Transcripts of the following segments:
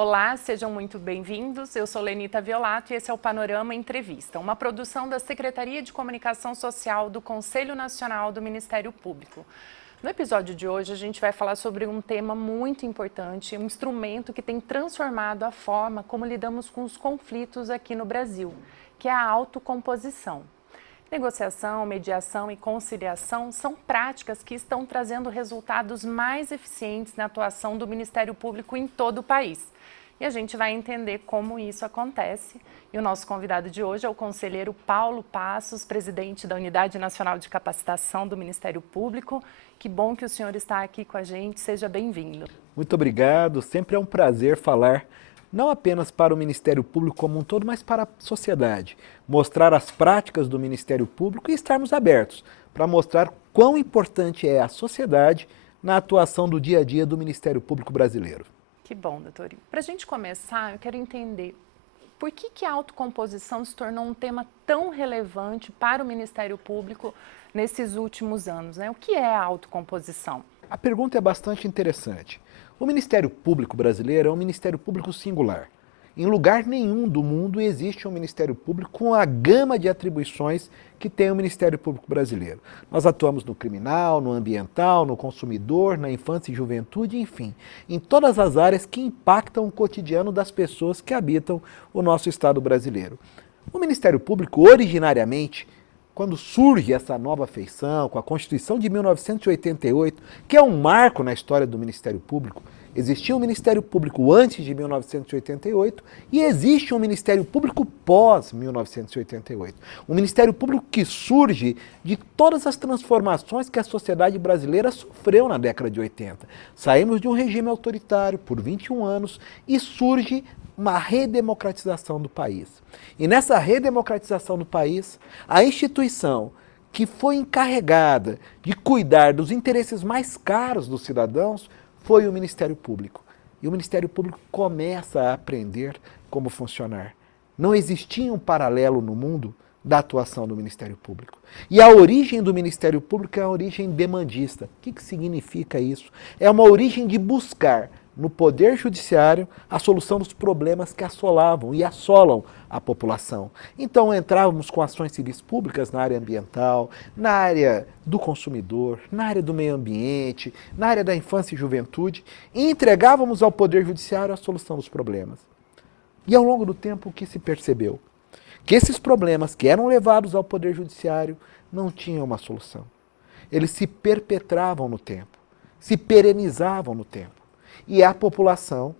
Olá, sejam muito bem-vindos. Eu sou Lenita Violato e esse é o Panorama Entrevista, uma produção da Secretaria de Comunicação Social do Conselho Nacional do Ministério Público. No episódio de hoje, a gente vai falar sobre um tema muito importante, um instrumento que tem transformado a forma como lidamos com os conflitos aqui no Brasil, que é a autocomposição. Negociação, mediação e conciliação são práticas que estão trazendo resultados mais eficientes na atuação do Ministério Público em todo o país. E a gente vai entender como isso acontece. E o nosso convidado de hoje é o conselheiro Paulo Passos, presidente da Unidade Nacional de Capacitação do Ministério Público. Que bom que o senhor está aqui com a gente. Seja bem-vindo. Muito obrigado. Sempre é um prazer falar não apenas para o Ministério Público como um todo, mas para a sociedade. Mostrar as práticas do Ministério Público e estarmos abertos para mostrar quão importante é a sociedade na atuação do dia a dia do Ministério Público brasileiro. Que bom, doutor. Para a gente começar, eu quero entender por que a autocomposição se tornou um tema tão relevante para o Ministério Público nesses últimos anos, né? O que é a autocomposição? A pergunta é bastante interessante. O Ministério Público brasileiro é um Ministério Público singular. Em lugar nenhum do mundo existe um Ministério Público com a gama de atribuições que tem o Ministério Público brasileiro. Nós atuamos no criminal, no ambiental, no consumidor, na infância e juventude, enfim, em todas as áreas que impactam o cotidiano das pessoas que habitam o nosso Estado brasileiro. O Ministério Público, originariamente, quando surge essa nova feição, com a Constituição de 1988, que é um marco na história do Ministério Público, existia um Ministério Público antes de 1988 e existe um Ministério Público pós-1988. Um Ministério Público que surge de todas as transformações que a sociedade brasileira sofreu na década de 80. Saímos de um regime autoritário por 21 anos e surge uma redemocratização do país. E nessa redemocratização do país, a instituição que foi encarregada de cuidar dos interesses mais caros dos cidadãos foi o Ministério Público. E o Ministério Público começa a aprender como funcionar. Não existia um paralelo no mundo da atuação do Ministério Público. E a origem do Ministério Público é a origem demandista. O que significa isso? É uma origem de buscar no Poder Judiciário a solução dos problemas que assolavam e assolam a população. Então entrávamos com ações civis públicas na área ambiental, na área do consumidor, na área do meio ambiente, na área da infância e juventude e entregávamos ao Poder Judiciário a solução dos problemas. E ao longo do tempo o que se percebeu? Que esses problemas que eram levados ao Poder Judiciário não tinham uma solução. Eles se perpetravam no tempo, se perenizavam no tempo. E a população,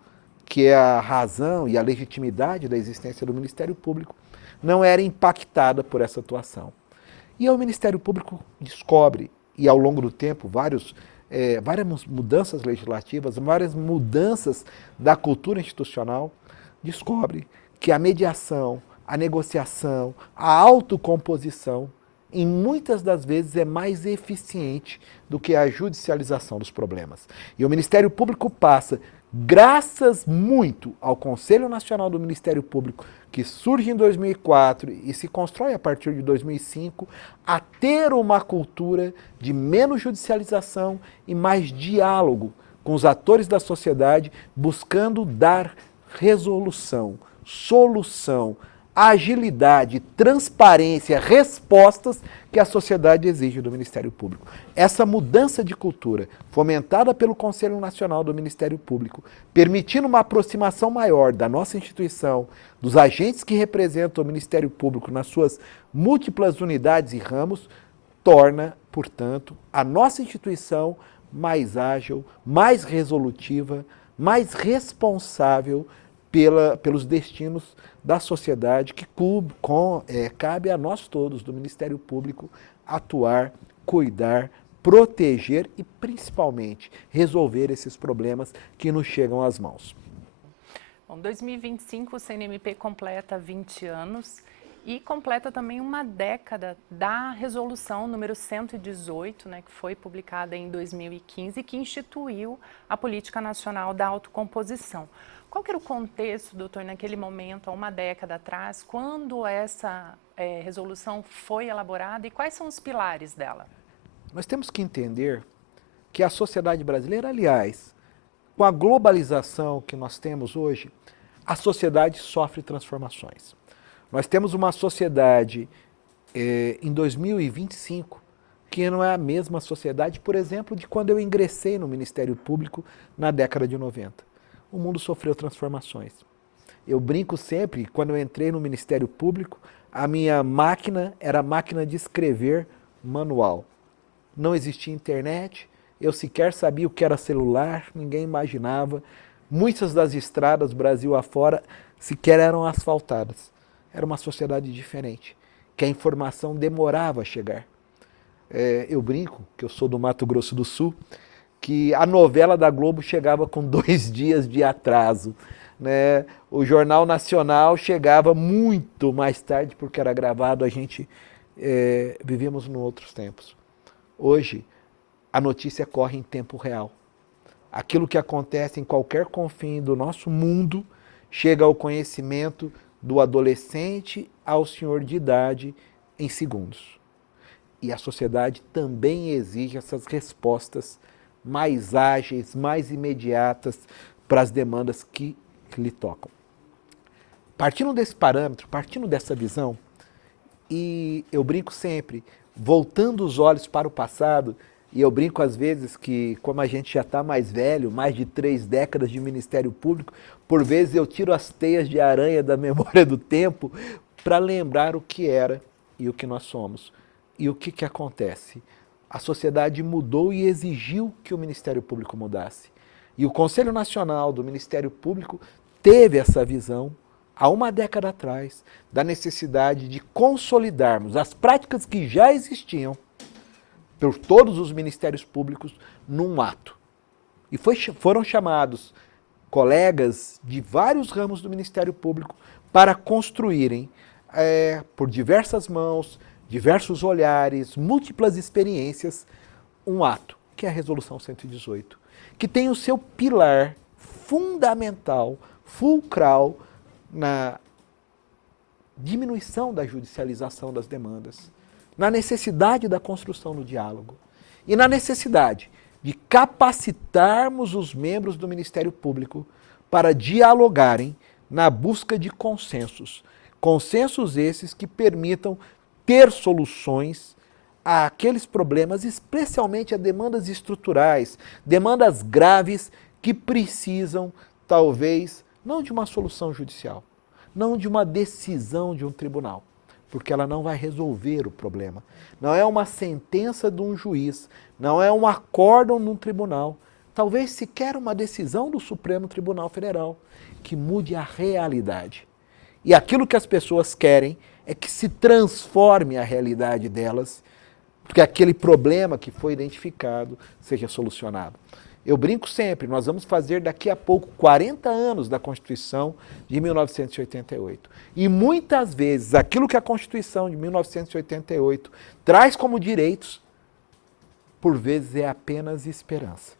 que é a razão e a legitimidade da existência do Ministério Público, não era impactada por essa atuação. E o Ministério Público descobre, e ao longo do tempo, várias mudanças legislativas, várias mudanças da cultura institucional, descobre que a mediação, a negociação, a autocomposição, em muitas das vezes é mais eficiente do que a judicialização dos problemas. E o Ministério Público passa, graças muito ao Conselho Nacional do Ministério Público, que surge em 2004 e se constrói a partir de 2005, a ter uma cultura de menos judicialização e mais diálogo com os atores da sociedade, buscando dar resolução, solução, agilidade, transparência, respostas que a sociedade exige do Ministério Público. Essa mudança de cultura, fomentada pelo Conselho Nacional do Ministério Público, permitindo uma aproximação maior da nossa instituição, dos agentes que representam o Ministério Público nas suas múltiplas unidades e ramos, torna, portanto, a nossa instituição mais ágil, mais resolutiva, mais responsável pelos destinos da sociedade que cabe a nós todos do Ministério Público atuar, cuidar, proteger e principalmente resolver esses problemas que nos chegam às mãos. Bom, 2025 o CNMP completa 20 anos e completa também uma década da resolução número 118, né, que foi publicada em 2015 e que instituiu a Política Nacional da Autocomposição. Qual que era o contexto, doutor, naquele momento, há uma década atrás, quando essa resolução foi elaborada e quais são os pilares dela? Nós temos que entender que a sociedade brasileira, aliás, Com a globalização que nós temos hoje, a sociedade sofre transformações. Nós temos uma sociedade em 2025 que não é a mesma sociedade, por exemplo, de quando eu ingressei no Ministério Público na década de 90. O mundo sofreu transformações. Eu brinco sempre, quando eu entrei no Ministério Público, a minha máquina era a máquina de escrever manual. Não existia internet, eu sequer sabia o que era celular, ninguém imaginava. Muitas das estradas Brasil afora sequer eram asfaltadas. Era uma sociedade diferente, que a informação demorava a chegar. Eu brinco, que eu sou do Mato Grosso do Sul, que a novela da Globo chegava com 2 dias de atraso, né? O Jornal Nacional chegava muito mais tarde, porque era gravado, a gente vivíamos em outros tempos. Hoje, a notícia corre em tempo real. Aquilo que acontece em qualquer confim do nosso mundo chega ao conhecimento do adolescente ao senhor de idade em segundos. E a sociedade também exige essas respostas mais ágeis, mais imediatas para as demandas que lhe tocam. Partindo desse parâmetro, partindo dessa visão, e eu brinco sempre, voltando os olhos para o passado, e eu brinco às vezes que, como a gente já está mais velho, mais de 3 décadas de Ministério Público, por vezes eu tiro as teias de aranha da memória do tempo para lembrar o que era e o que nós somos. E o que acontece? A sociedade mudou e exigiu que o Ministério Público mudasse. E o Conselho Nacional do Ministério Público teve essa visão, há uma década atrás, da necessidade de consolidarmos as práticas que já existiam por todos os ministérios públicos num ato. E foram chamados colegas de vários ramos do Ministério Público para construírem, por diversas mãos, diversos olhares, múltiplas experiências, um ato, que é a Resolução 118, que tem o seu pilar fundamental, fulcral, na diminuição da judicialização das demandas, na necessidade da construção do diálogo e na necessidade de capacitarmos os membros do Ministério Público para dialogarem na busca de consensos. Consensos esses que permitam ter soluções àqueles problemas, especialmente a demandas estruturais, demandas graves que precisam, talvez, não de uma solução judicial, não de uma decisão de um tribunal, porque ela não vai resolver o problema. Não é uma sentença de um juiz, não é um acórdão de um tribunal, talvez sequer uma decisão do Supremo Tribunal Federal, que mude a realidade. E aquilo que as pessoas querem é que se transforme a realidade delas, porque aquele problema que foi identificado seja solucionado. Eu brinco sempre, nós vamos fazer daqui a pouco 40 anos da Constituição de 1988. E muitas vezes aquilo que a Constituição de 1988 traz como direitos, por vezes é apenas esperança.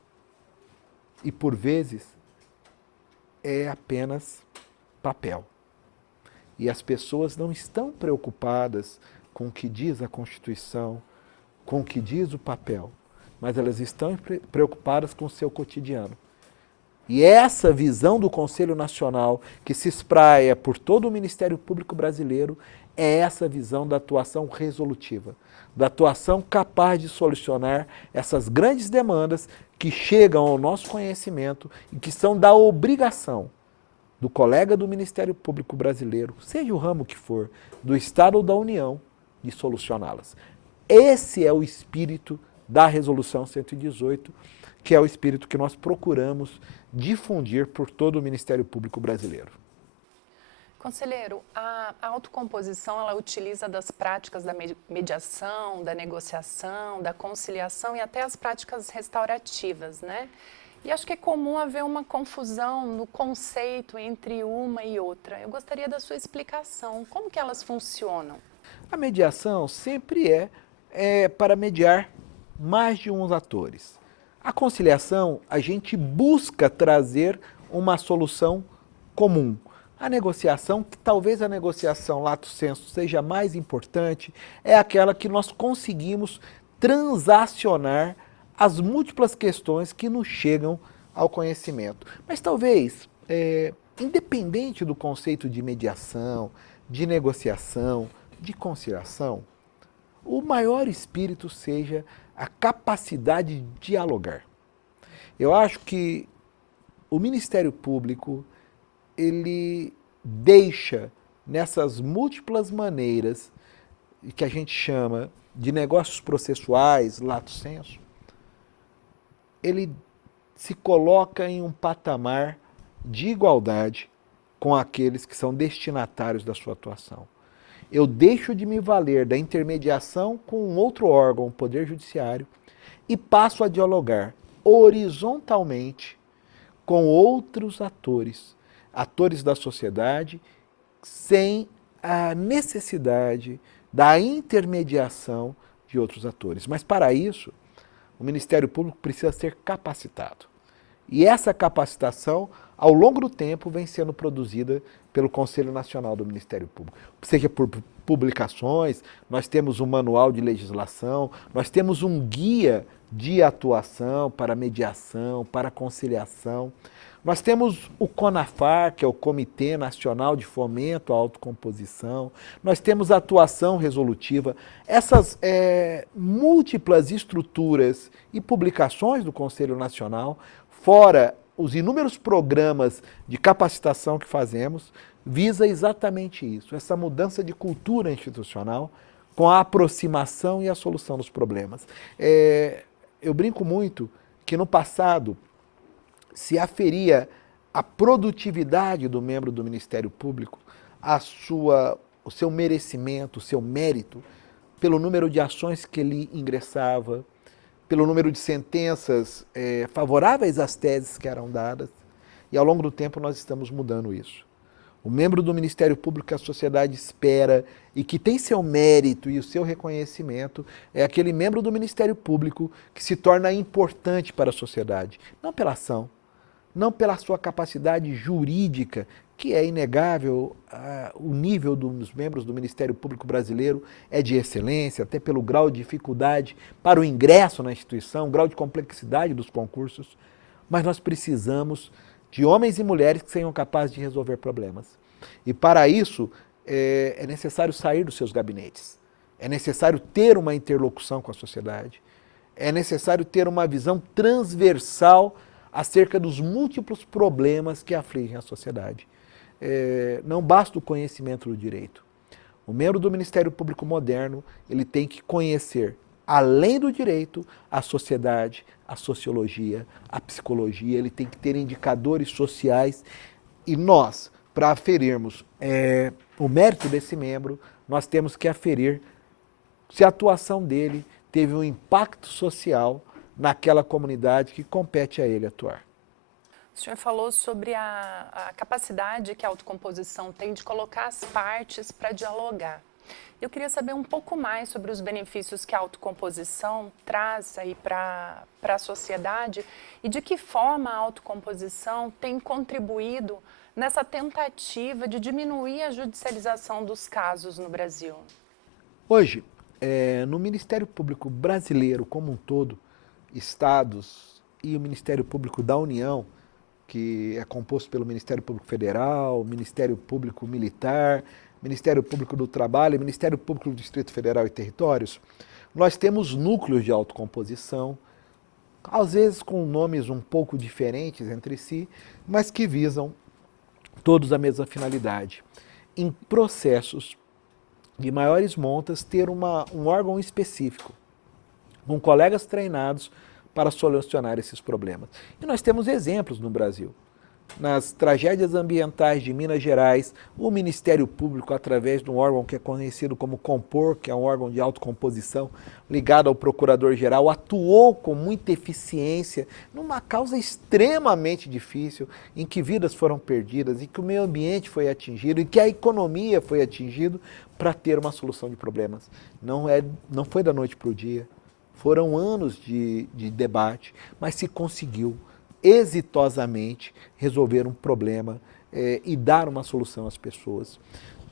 E por vezes é apenas papel. E as pessoas não estão preocupadas com o que diz a Constituição, com o que diz o papel, mas elas estão preocupadas com o seu cotidiano. E essa visão do Conselho Nacional, que se espraia por todo o Ministério Público brasileiro, é essa visão da atuação resolutiva, da atuação capaz de solucionar essas grandes demandas que chegam ao nosso conhecimento e que são da obrigação do colega do Ministério Público brasileiro, seja o ramo que for, do Estado ou da União, de solucioná-las. Esse é o espírito da Resolução 118, que é o espírito que nós procuramos difundir por todo o Ministério Público brasileiro. Conselheiro, a autocomposição, ela utiliza das práticas da mediação, da negociação, da conciliação e até as práticas restaurativas, né? E acho que é comum haver uma confusão no conceito entre uma e outra. Eu gostaria da sua explicação. Como que elas funcionam? A mediação sempre é para mediar mais de uns atores. A conciliação, a gente busca trazer uma solução comum. A negociação, que talvez a negociação lato sensu seja mais importante, é aquela que nós conseguimos transacionar as múltiplas questões que nos chegam ao conhecimento. Mas talvez, independente do conceito de mediação, de negociação, de conciliação, o maior espírito seja a capacidade de dialogar. Eu acho que o Ministério Público, ele deixa nessas múltiplas maneiras que a gente chama de negócios processuais, lato sensu, ele se coloca em um patamar de igualdade com aqueles que são destinatários da sua atuação. Eu deixo de me valer da intermediação com um outro órgão, o Poder Judiciário, e passo a dialogar horizontalmente com outros atores, atores da sociedade, sem a necessidade da intermediação de outros atores. Mas para isso, o Ministério Público precisa ser capacitado. E essa capacitação, ao longo do tempo, vem sendo produzida pelo Conselho Nacional do Ministério Público. Seja por publicações, nós temos um manual de legislação, nós temos um guia de atuação para mediação, para conciliação. Nós temos o CONAFAR, que é o Comitê Nacional de Fomento à Autocomposição. Nós temos a atuação resolutiva. Essas múltiplas estruturas e publicações do Conselho Nacional, fora os inúmeros programas de capacitação que fazemos, visa exatamente isso, essa mudança de cultura institucional com a aproximação e a solução dos problemas. Eu brinco muito que no passado se aferia a produtividade do membro do Ministério Público, o seu merecimento, o seu mérito, pelo número de ações que ele ingressava, pelo número de sentenças favoráveis às teses que eram dadas, e ao longo do tempo nós estamos mudando isso. O membro do Ministério Público que a sociedade espera e que tem seu mérito e o seu reconhecimento é aquele membro do Ministério Público que se torna importante para a sociedade, não pela ação, não pela sua capacidade jurídica, que é inegável, o nível dos membros do Ministério Público brasileiro é de excelência, até pelo grau de dificuldade para o ingresso na instituição, o grau de complexidade dos concursos, mas nós precisamos de homens e mulheres que sejam capazes de resolver problemas. E para isso é necessário sair dos seus gabinetes, é necessário ter uma interlocução com a sociedade, é necessário ter uma visão transversal acerca dos múltiplos problemas que afligem a sociedade. Não basta o conhecimento do direito. O membro do Ministério Público moderno, ele tem que conhecer, além do direito, a sociedade, a sociologia, a psicologia, ele tem que ter indicadores sociais e nós, para aferirmos o mérito desse membro, nós temos que aferir se a atuação dele teve um impacto social naquela comunidade que compete a ele atuar. O senhor falou sobre a capacidade que a autocomposição tem de colocar as partes para dialogar. Eu queria saber um pouco mais sobre os benefícios que a autocomposição traz aí para a sociedade e de que forma a autocomposição tem contribuído nessa tentativa de diminuir a judicialização dos casos no Brasil. Hoje, no Ministério Público brasileiro como um todo, estados e o Ministério Público da União, que é composto pelo Ministério Público Federal, Ministério Público Militar, Ministério Público do Trabalho, Ministério Público do Distrito Federal e Territórios, nós temos núcleos de autocomposição, às vezes com nomes um pouco diferentes entre si, mas que visam todos a mesma finalidade. Em processos de maiores montas, ter um órgão específico, com colegas treinados para solucionar esses problemas. E nós temos exemplos no Brasil. Nas tragédias ambientais de Minas Gerais, o Ministério Público, através de um órgão que é conhecido como Compor, que é um órgão de autocomposição ligado ao Procurador-Geral, atuou com muita eficiência numa causa extremamente difícil, em que vidas foram perdidas, em que o meio ambiente foi atingido, em que a economia foi atingida, para ter uma solução de problemas. Não foi da noite para o dia, foram anos de debate, mas se conseguiu exitosamente resolver um problema e dar uma solução às pessoas.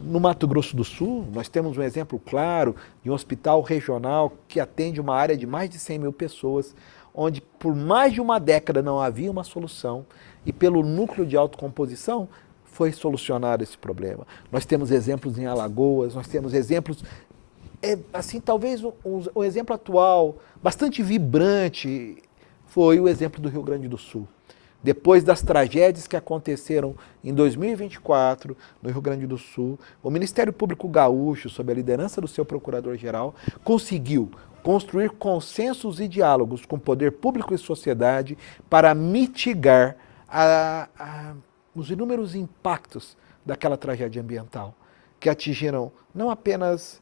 No Mato Grosso do Sul, nós temos um exemplo claro de um hospital regional que atende uma área de mais de 100 mil pessoas, onde por mais de uma década não havia uma solução, e pelo núcleo de autocomposição foi solucionado esse problema. Nós temos exemplos em Alagoas, nós temos exemplos, assim, talvez o exemplo atual, bastante vibrante, foi o exemplo do Rio Grande do Sul. Depois das tragédias que aconteceram em 2024 no Rio Grande do Sul, o Ministério Público Gaúcho, sob a liderança do seu procurador-geral, conseguiu construir consensos e diálogos com o poder público e sociedade para mitigar os inúmeros impactos daquela tragédia ambiental, que atingiram não apenas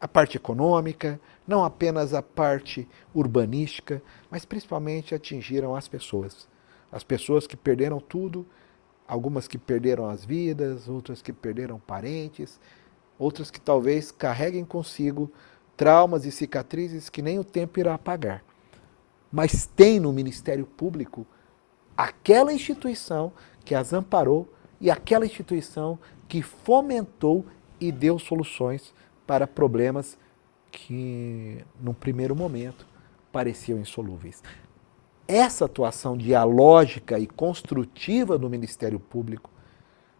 a parte econômica, não apenas a parte urbanística, mas principalmente atingiram as pessoas. As pessoas que perderam tudo, algumas que perderam as vidas, outras que perderam parentes, outras que talvez carreguem consigo traumas e cicatrizes que nem o tempo irá apagar. Mas tem no Ministério Público aquela instituição que as amparou e aquela instituição que fomentou e deu soluções para problemas que, num primeiro momento, pareciam insolúveis. Essa atuação dialógica e construtiva do Ministério Público,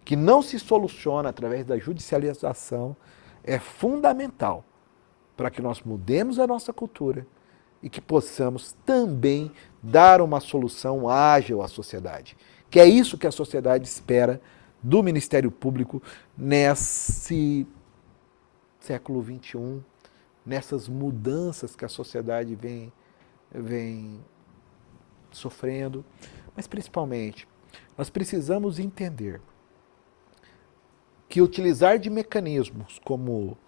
que não se soluciona através da judicialização, é fundamental para que nós mudemos a nossa cultura e que possamos também dar uma solução ágil à sociedade. Que é isso que a sociedade espera do Ministério Público nesse século XXI, nessas mudanças que a sociedade vem sofrendo, mas principalmente nós precisamos entender que utilizar de mecanismos como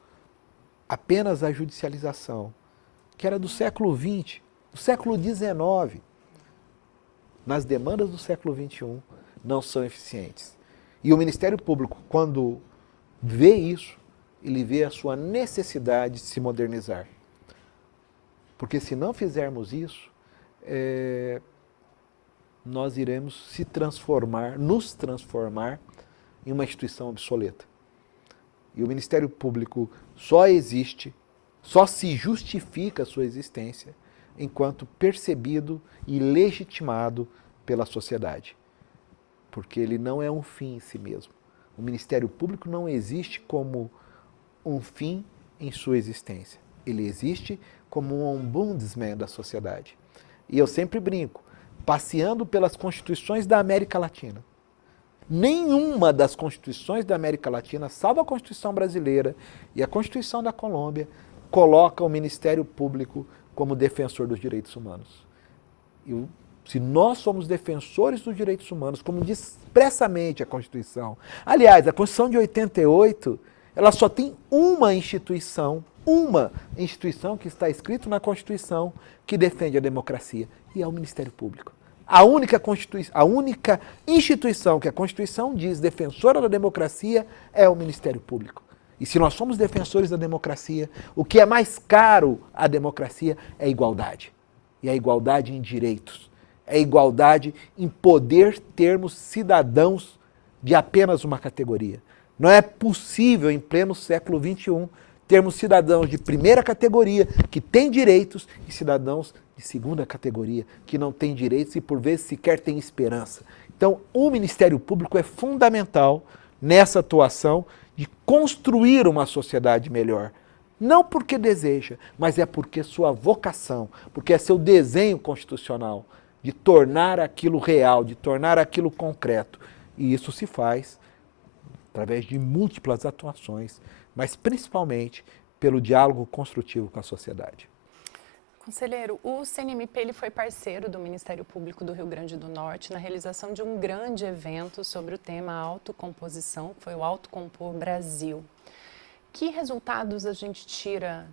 apenas a judicialização, que era do século XX, do século XIX, nas demandas do século XXI, não são eficientes. E o Ministério Público, quando vê isso, ele vê a sua necessidade de se modernizar. Porque se não fizermos isso, nós iremos nos transformar em uma instituição obsoleta. E o Ministério Público só existe, só se justifica a sua existência enquanto percebido e legitimado pela sociedade. Porque ele não é um fim em si mesmo. O Ministério Público não existe como um fim em sua existência. Ele existe como um ombudsman da sociedade. E eu sempre brinco, passeando pelas constituições da América Latina. Nenhuma das constituições da América Latina, salvo a Constituição brasileira e a Constituição da Colômbia, coloca o Ministério Público como defensor dos direitos humanos. Se nós somos defensores dos direitos humanos, como diz expressamente a Constituição, aliás, a Constituição de 88, ela só tem uma instituição que está escrito na Constituição que defende a democracia, e é o Ministério Público. A única instituição que a Constituição diz defensora da democracia é o Ministério Público. E se nós somos defensores da democracia, o que é mais caro à democracia é a igualdade. E a igualdade em direitos. É a igualdade em poder termos cidadãos de apenas uma categoria. Não é possível, em pleno século XXI, termos cidadãos de primeira categoria que têm direitos e cidadãos de segunda categoria que não têm direitos e por vezes sequer têm esperança. Então, o Ministério Público é fundamental nessa atuação de construir uma sociedade melhor. Não porque deseja, mas é porque sua vocação, porque é seu desenho constitucional de tornar aquilo real, de tornar aquilo concreto. E isso se faz através de múltiplas atuações, mas principalmente pelo diálogo construtivo com a sociedade. Conselheiro, o CNMP ele foi parceiro do Ministério Público do Rio Grande do Norte na realização de um grande evento sobre o tema autocomposição, que foi o Autocompor Brasil. Que resultados a gente tira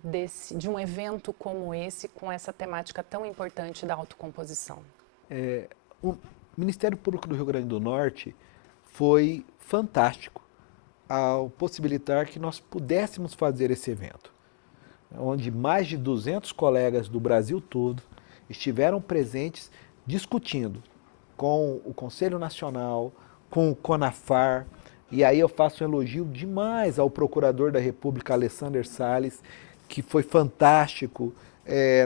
de um evento como esse, com essa temática tão importante da autocomposição? O Ministério Público do Rio Grande do Norte foi fantástico ao possibilitar que nós pudéssemos fazer esse evento, onde mais de 200 colegas do Brasil todo estiveram presentes discutindo com o Conselho Nacional, com o CONAFAR, e aí eu faço um elogio demais ao Procurador da República, Alessander Salles, que foi fantástico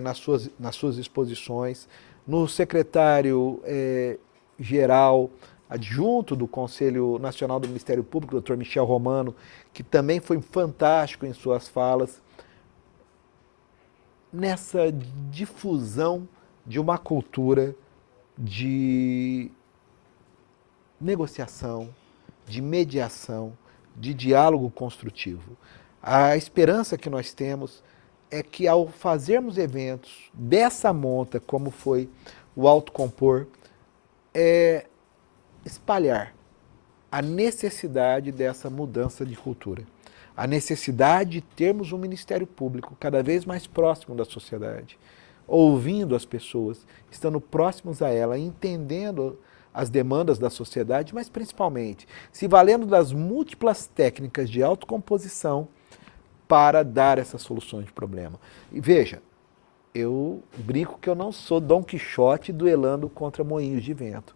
nas suas exposições, no secretário geral adjunto do Conselho Nacional do Ministério Público, Dr. Michel Romano, que também foi fantástico em suas falas, nessa difusão de uma cultura de negociação, de mediação, de diálogo construtivo. A esperança que nós temos é que, ao fazermos eventos dessa monta, como foi o Autocompor, espalhar a necessidade dessa mudança de cultura, a necessidade de termos um Ministério Público cada vez mais próximo da sociedade, ouvindo as pessoas, estando próximos a ela, entendendo as demandas da sociedade, mas principalmente se valendo das múltiplas técnicas de autocomposição para dar essas soluções de problema. E veja, eu brinco que eu não sou Dom Quixote duelando contra moinhos de vento.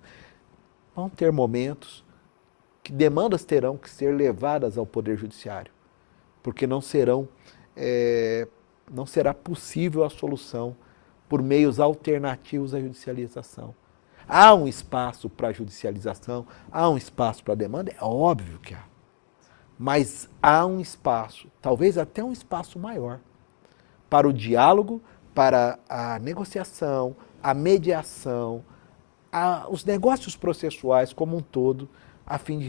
Vão ter momentos que demandas terão que ser levadas ao Poder Judiciário, porque não será possível a solução por meios alternativos à judicialização. Há um espaço para a judicialização, há um espaço para a demanda, é óbvio que há. Mas há um espaço, talvez até um espaço maior, para o diálogo, para a negociação, a mediação, os negócios processuais como um todo, a fim de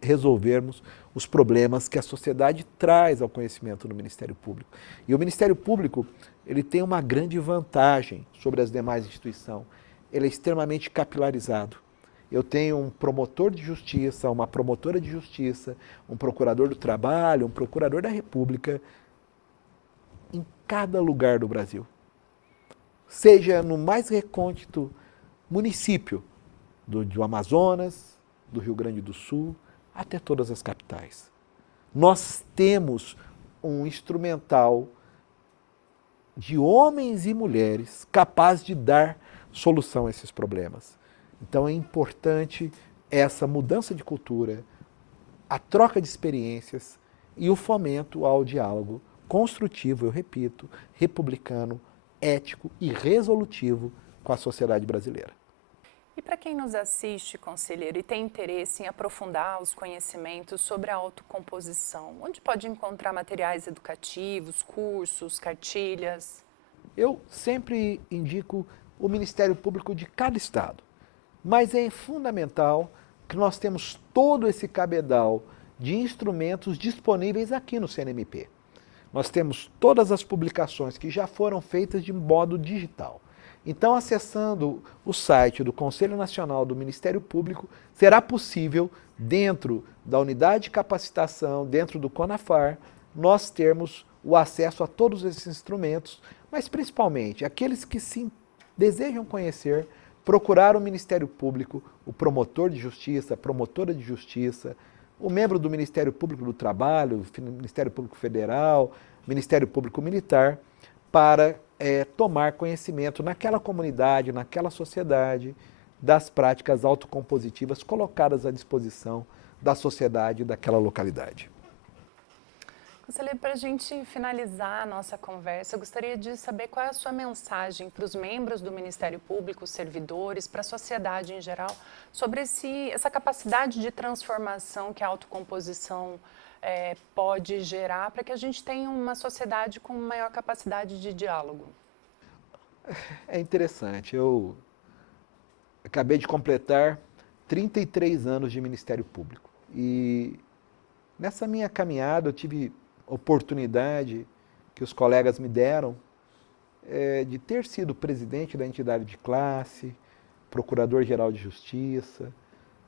resolvermos os problemas que a sociedade traz ao conhecimento do Ministério Público. E o Ministério Público, ele tem uma grande vantagem sobre as demais instituições. Ele é extremamente capilarizado. Eu tenho um promotor de justiça, uma promotora de justiça, um procurador do trabalho, um procurador da República, em cada lugar do Brasil. Seja no mais recôndito município do Amazonas, do Rio Grande do Sul, até todas as capitais. Nós temos um instrumental de homens e mulheres capazes de dar solução a esses problemas. Então é importante essa mudança de cultura, a troca de experiências e o fomento ao diálogo construtivo, eu repito, republicano, ético e resolutivo com a sociedade brasileira. E para quem nos assiste, conselheiro, e tem interesse em aprofundar os conhecimentos sobre a autocomposição, onde pode encontrar materiais educativos, cursos, cartilhas? Eu sempre indico o Ministério Público de cada estado, mas é fundamental que nós temos todo esse cabedal de instrumentos disponíveis aqui no CNMP. Nós temos todas as publicações que já foram feitas de modo digital. Então, acessando o site do Conselho Nacional do Ministério Público, será possível, dentro da unidade de capacitação, dentro do CONAFAR, nós termos o acesso a todos esses instrumentos, mas principalmente aqueles que desejam conhecer, procurar o Ministério Público, o promotor de justiça, a promotora de justiça, o membro do Ministério Público do Trabalho, Ministério Público Federal, Ministério Público Militar, para tomar conhecimento naquela comunidade, naquela sociedade, das práticas autocompositivas colocadas à disposição da sociedade daquela localidade. Conselheiro, para a gente finalizar a nossa conversa, eu gostaria de saber qual é a sua mensagem para os membros do Ministério Público, os servidores, para a sociedade em geral, sobre essa capacidade de transformação que a autocomposição pode gerar para que a gente tenha uma sociedade com maior capacidade de diálogo. É interessante, eu acabei de completar 33 anos de Ministério Público e nessa minha caminhada eu tive oportunidade que os colegas me deram de ter sido presidente da entidade de classe, procurador-geral de justiça,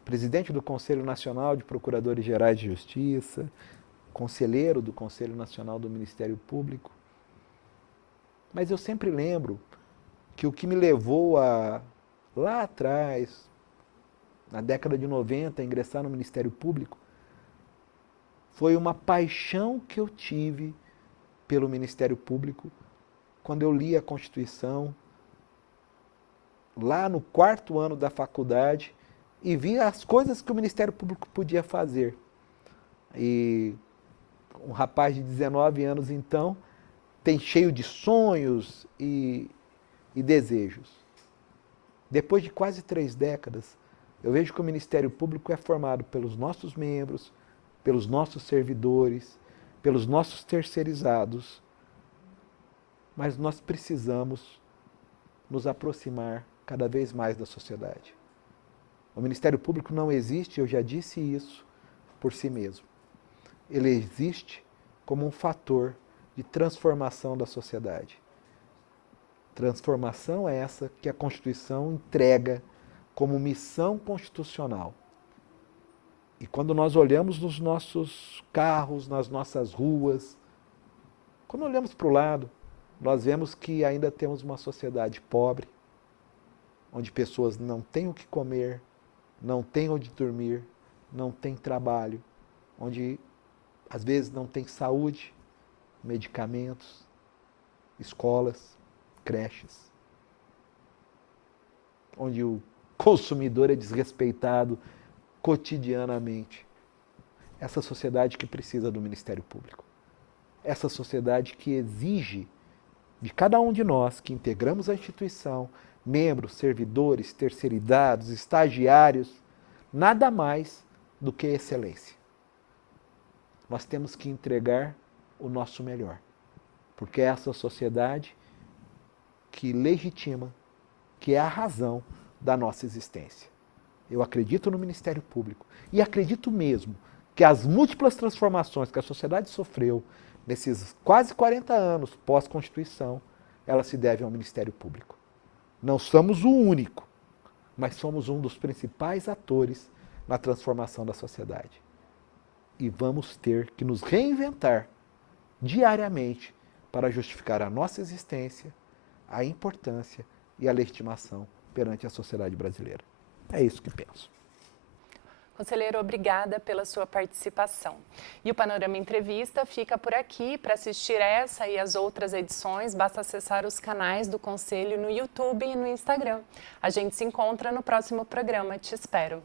presidente do Conselho Nacional de Procuradores Gerais de Justiça, conselheiro do Conselho Nacional do Ministério Público. Mas eu sempre lembro que o que me levou lá atrás, na década de 90, a ingressar no Ministério Público, foi uma paixão que eu tive pelo Ministério Público quando eu li a Constituição, lá no 4º ano da faculdade, e vi as coisas que o Ministério Público podia fazer. E um rapaz de 19 anos, então, cheio de sonhos e desejos. Depois de quase 3 décadas, eu vejo que o Ministério Público é formado pelos nossos membros, pelos nossos servidores, pelos nossos terceirizados, mas nós precisamos nos aproximar cada vez mais da sociedade. O Ministério Público não existe, eu já disse isso, por si mesmo. Ele existe como um fator de transformação da sociedade. Transformação é essa que a Constituição entrega como missão constitucional. E quando nós olhamos nos nossos carros, nas nossas ruas, quando olhamos para o lado, nós vemos que ainda temos uma sociedade pobre, onde pessoas não têm o que comer, não têm onde dormir, não têm trabalho, onde às vezes não tem saúde, medicamentos, escolas, creches, onde o consumidor é desrespeitado cotidianamente. Essa sociedade que precisa do Ministério Público. Essa sociedade que exige de cada um de nós que integramos a instituição, membros, servidores, terceirizados, estagiários, nada mais do que excelência. Nós temos que entregar o nosso melhor, porque é essa sociedade que legitima, que é a razão da nossa existência. Eu acredito no Ministério Público e acredito mesmo que as múltiplas transformações que a sociedade sofreu nesses quase 40 anos pós-Constituição, elas se devem ao Ministério Público. Não somos o único, mas somos um dos principais atores na transformação da sociedade. E vamos ter que nos reinventar diariamente para justificar a nossa existência, a importância e a legitimação perante a sociedade brasileira. É isso que penso. Conselheiro, obrigada pela sua participação. E o Panorama Entrevista fica por aqui. Para assistir essa e as outras edições, basta acessar os canais do Conselho no YouTube e no Instagram. A gente se encontra no próximo programa. Te espero.